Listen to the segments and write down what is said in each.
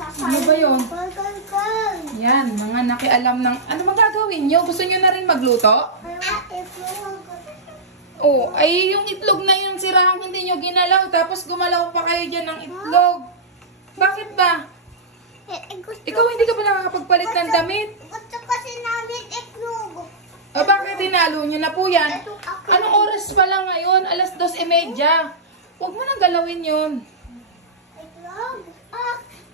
Ano ba yun? Yan, mga nakialam ng... Ano magagawin nyo? Gusto nyo na rin magluto? Oh, ay yung itlog na yun, sirahang hindi nyo ginalaw. Tapos gumalaw pa kayo dyan ng itlog. Bakit ba? Ikaw hindi ka ba nakakapagpalit ng damit? Gusto kasi namin itlog. O bakit tinalo nyo na po yan? Anong oras pa lang ngayon? Alas 2:30. Huwag mo nang galawin yun. Itlog?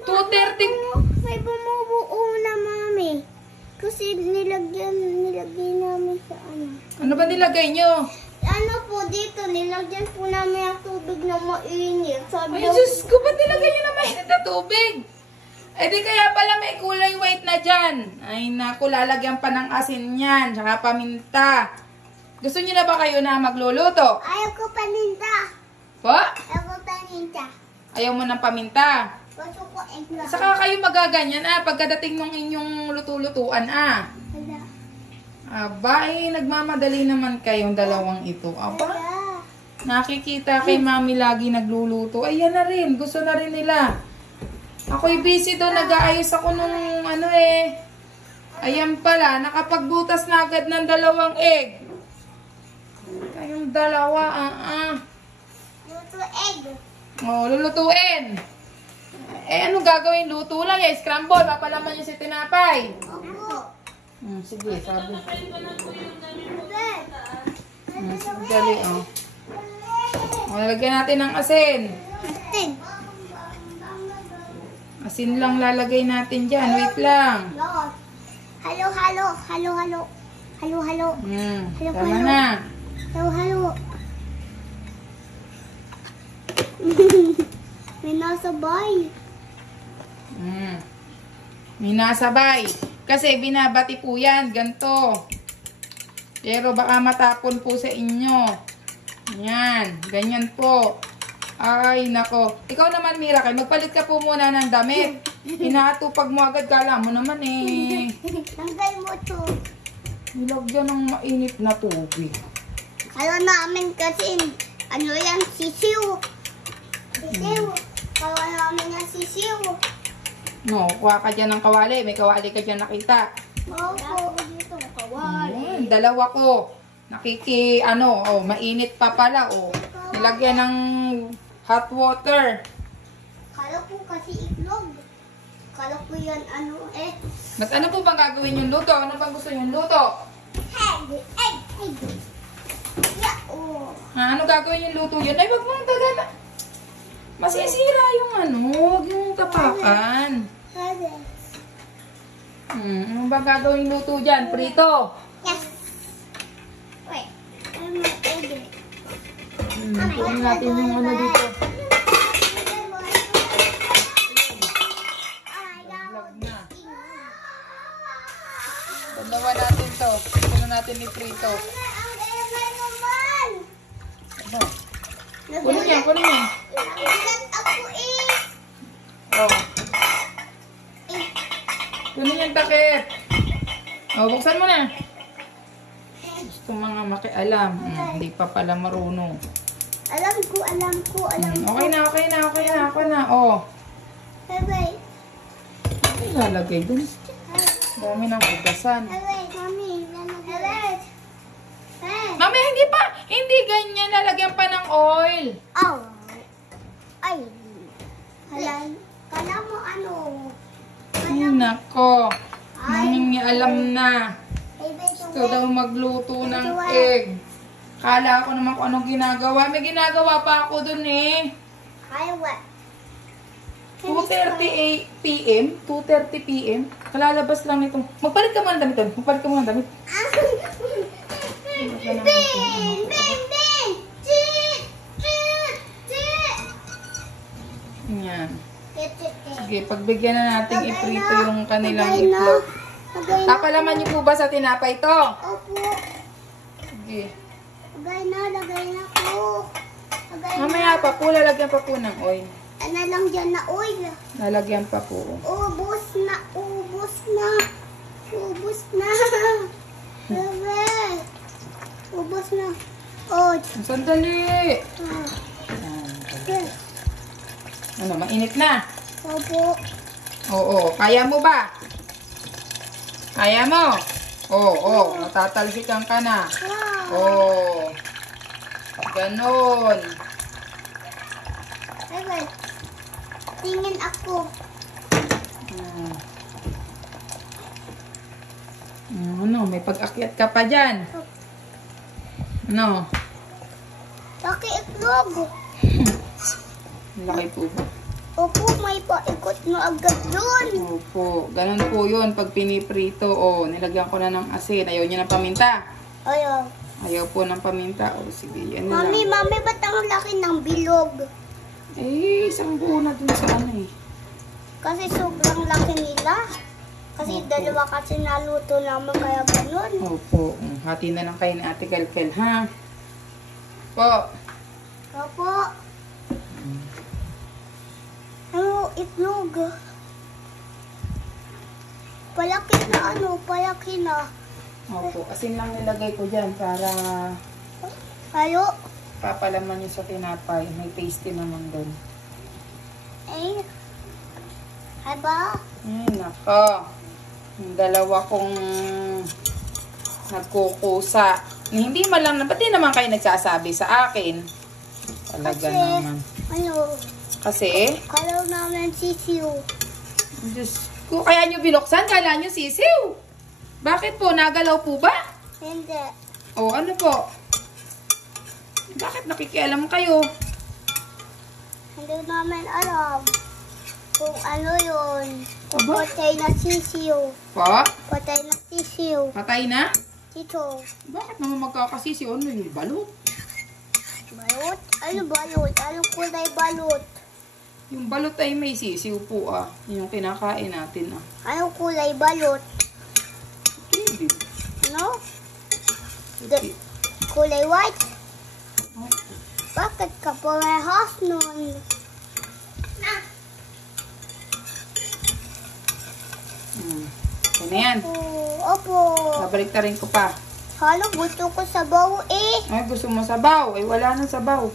2:30. May bumubuo na, mami. Kasi nilagyan namin sa ano. Ano ba nilagay nyo? Ano po dito, nilagyan po namin ang tubig na mainit. Sabi Ay, Diyos ko, ba't nilagay nyo na mainit na tubig? Eh di kaya pala may kulay white na dyan. Ay naku, lalagyan pa ng asin yan, tsaka paminta. Gusto nyo na ba kayo na magluluto? Ayaw ko paninta. Po? Ayaw ko paninta. Ayaw mo ng paminta? Gusto ko itlog. Saka kayo magaganyan pagkadating ng inyong luto-lutuan Wala. Aba, nagmamadali naman kayong dalawang ito. Aba, Wala. nakikita kay mami lagi nagluluto. Ay, yan na rin. Gusto na rin nila. Ako'y busy doon. Nag-aayos ako nung ano eh. Ayan pala. Nakapagbutas na agad ng 2 egg. Kayong dalawa, Luto egg. Oh, lulutuin. Eh, ano gagawin? Luto lang eh. Scramble. Papalaman niyo si tinapay. Opo. Sige, sabi. Bed. Dali, oh. Lalagyan natin ng asin. Asin. Asin lang lalagay natin dyan. Wait lang. Halo, halo. Halo, halo. Halo, halo. Tama na. Halo, halo. May nasabay. May nasabay. Kasi binabati po yan. Ganto. Pero baka matapon po sa inyo. Yan. Ganyan po. Ay, nako. Ikaw naman, Miracle, magpalit ka po muna ng damit. Inaatupag mo agad. Kala mo naman eh. Tanggal mo to. Nilagyan ng mainit na tubig. Alam namin kasi, ano yan, sisiw. Sisiw. Kawa namin yan, sisiw. No, kuha ka dyan ng kawali. May kawali ka dyan nakita. Opo. Dito, kawali. Dalawa ko. Mainit pa pala, oh. Nilagyan ng hot water. Kala ko kasi itlog. Kala ko yan, Mas ano po bang gagawin yung luto? Ano bang gusto yung luto? egg. Yeah, oh. Ano gagawin yung luto yun? Ay, wag mong tagana. Masisira yung huwag yung tapakan. Ano bang gagawin yung luto dyan? Prito. Yes. Wait. I'm not egg. Kunin natin yung ano dito. Dalawa natin to. Gusto natin ni Prito. Ano? Kunin yan. Nagulat ako eh. Oh. Kunin yung takip. Oh, buksan mo na. Gusto mga makialam. Hindi pa pala marunong. Alam ko. Okay na. Oh. Bye-bye. Ay, lalagay dun. Dami ng hugasan. Mami, lalagay. Mami, hindi ganyan. Lalagyan pa ng oil. Oh. Ay. Kala mo ano? Ay, nako. Nangingialam na. Gusto daw magluto ng egg. Kala ko naman kung anong ginagawa. May ginagawa pa ako dun eh. Ay, what? 2:30 p.m. 2:30 p.m. Kalalabas lang nito. Magpalit ka muna ng damit. Yan. Sige, pagbigyan na natin iprito yung kanilang itlog. Papalaman niyo po ba sa tinapay to? Opo. Sige. Lagay na po. Mamaya pa po, lalagyan pa po ng oil. Ano lang dyan na oil? Lalagyan pa po. Ubus na. Bebe. Ubus na. Oh. Sandali. Ano, mainit na. Opo. Oo. Kaya mo ba? Kaya mo? Oo. Natatalsikan ka na. Wow. Oo. Ganon. Wait. Tingin ako. Ano, may pag-akyat ka pa dyan. Ano? Laki itlog. Laki po ba? Opo, may paikot na agad dun. Opo. Ganon po yun pag piniprito. O, nilagyan ko na ng asin. Ayaw niya ng paminta. Ayaw. Ayaw po ng paminta. O, sige. Yan na Mami, lang. ba't ang laki ng bilog? Isang buo na dun sa ano eh. Kasi sobrang laki nila. Kasi Opo. dalawa kasi naluto naman kaya ganun. Opo. Hati na lang kayo ni Ate Kelkel, ha? Po. Opo. Ano, itlog. Palaki na palaki na. Opo. Asin lang nilagay ko dyan para Kayo, papalaman nyo sa tinapay. May tasty naman doon. eh, haba. Ay, nako. Yung dalawa kong nagkukusa. Hindi man lang, ba't di naman kayo nagsasabi sa akin? Talaga Kasi, naman. Kasi, Kalaw namin sisiw. Diyos ko, kaya nyo binuksan? Kala nyo sisiw? Bakit po? Nagalaw po ba? Hindi. O, ano po? Bakit nakikialam kayo? Hindi namin alam kung ano yun. Kung Aba? patay na sisiw. Po? Patay na sisiw. Patay na? Tito. Bakit naman magkakasisiw? Ano yung balot? Balot? Ano balot? Anong kulay balot? Yung balot ay may sisiw po ah. Yung kinakain natin ah. Anong kulay balot? Hindi. Ano? Kulay white? Bakit ka parehas nun? Yan na yan. Opo. Babalik ta rin ko pa. Hala, gusto ko sabaw eh. Ay, gusto mo sabaw? Ay, wala nang sabaw.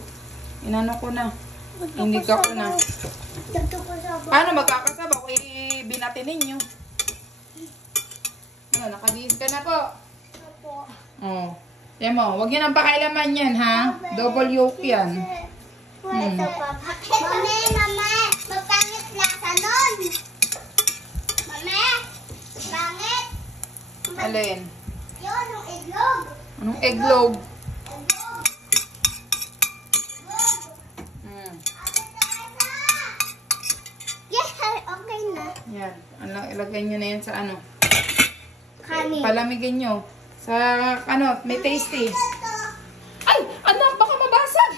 Inano ko na. Gusto Hindi ko ka ko na. Gusto ko sabaw. Paano magkakasabaw? Eh, binati ninyo. Ano, nakabihis ka na po. Opo. Oh. Yan mo, huwag nyo nang pakailaman yan, ha? Double yolk yan. Mami, mami, magpangit lasa nun. Mami, pangit. Alin? Yun, yung iglog. Anong eggnog? Iglog. Hmm. Yes, okay na. Yan. Ano, ilagay nyo na yan sa ano? Kanin. Palamigin nyo. Sa, ano, may tasty. Ay! Anak, baka mabasag!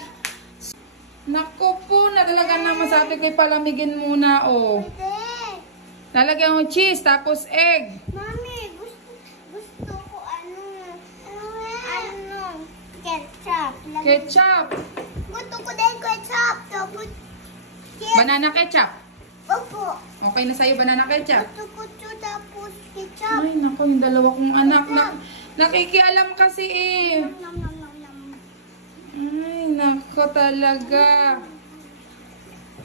Naku po, nadalagan naman sabi kay palamigin muna, oh. Hindi. Lalagyan mo cheese, tapos egg. Mami, gusto ko ketchup. Ketchup. Gusto ko din ketchup. Tapos, Banana ketchup. opo. Okay na sa'yo, banana ketchup. Gusto ko to tapos ketchup. Ay, naku, yung dalawa kong anak. Nakikialam kasi eh. Nom, nom, nom, nom. Ay, naku talaga.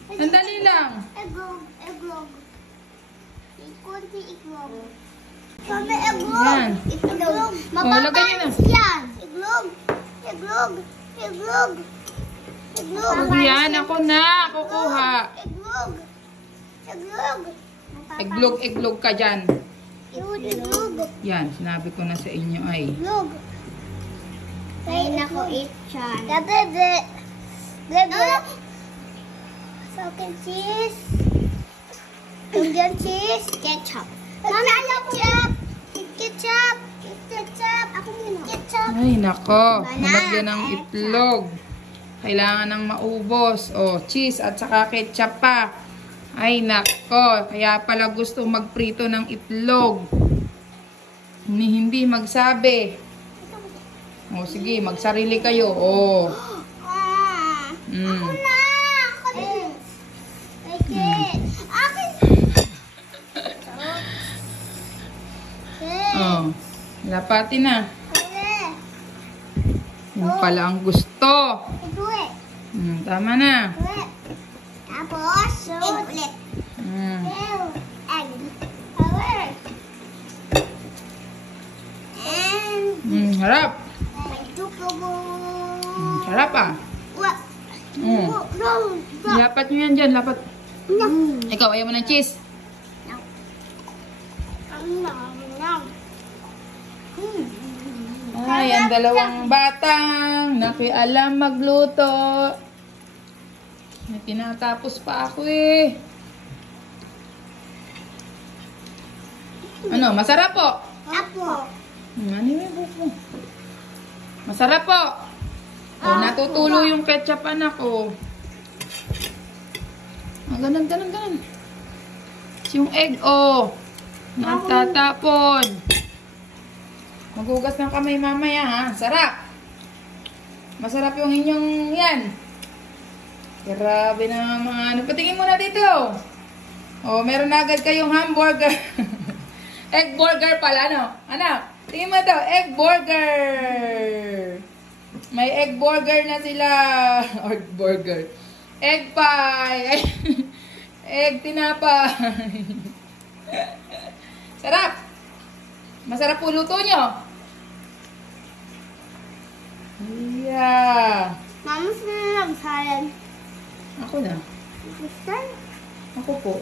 Sandali lang. Eglog. Kunti iglog. Mami, eglog. Yan. Iglog. lagay niyo na. yan. Iglog. Iglog. Huwag yan, ako na. Kukuha. Eglog ka dyan. Iglog. Yan, sinabi ko na sa inyo ay. Iglog. Kaya na ko itchan. Bebe. Bebe. Sa akin cheese. Indian cheese. Ketchup. Mami, ketchup. Ketchup. Ako muna. Ketchup. Ay, nako. Nalagyan ng itlog. Kailangan ng maubos. O, cheese at saka ketchup pa. Ay, nako. Kaya pala gusto magprito ng itlog. Hindi magsabi. O, sige. Magsarili kayo. O. Ako na. Ako din. Okay. Akin. O. Lapati na. Okay. Yung pala ang gusto. Ulit. Tama na. Ulit. Tapos, ulit. yan dyan. Lapat. Yum. Ikaw, ayaw mo ng cheese? Ay, ang dalawang batang nakialam magluto. May tinatapos pa ako eh. Ano, masarap po? Apo. Ano yung buko? Masarap po. O, natutulo yung ketchup anak ko. Ganun. Yung egg, natatapon. Maghugas ng kamay mamaya, ha? Sarap. Masarap yung inyong yan. Grabe na mga ano. Patingin muna dito. O, meron na agad kayong hamburger. Egg burger pala, no? Anak, tingin mo ito. Egg burger. May egg burger na sila. Egg burger. Egg pie. Egg tinapay. Sarap. Masarap po luto nyo. Yeah. Mama, sino nagsayan? Ako na. Gusto? Ako po.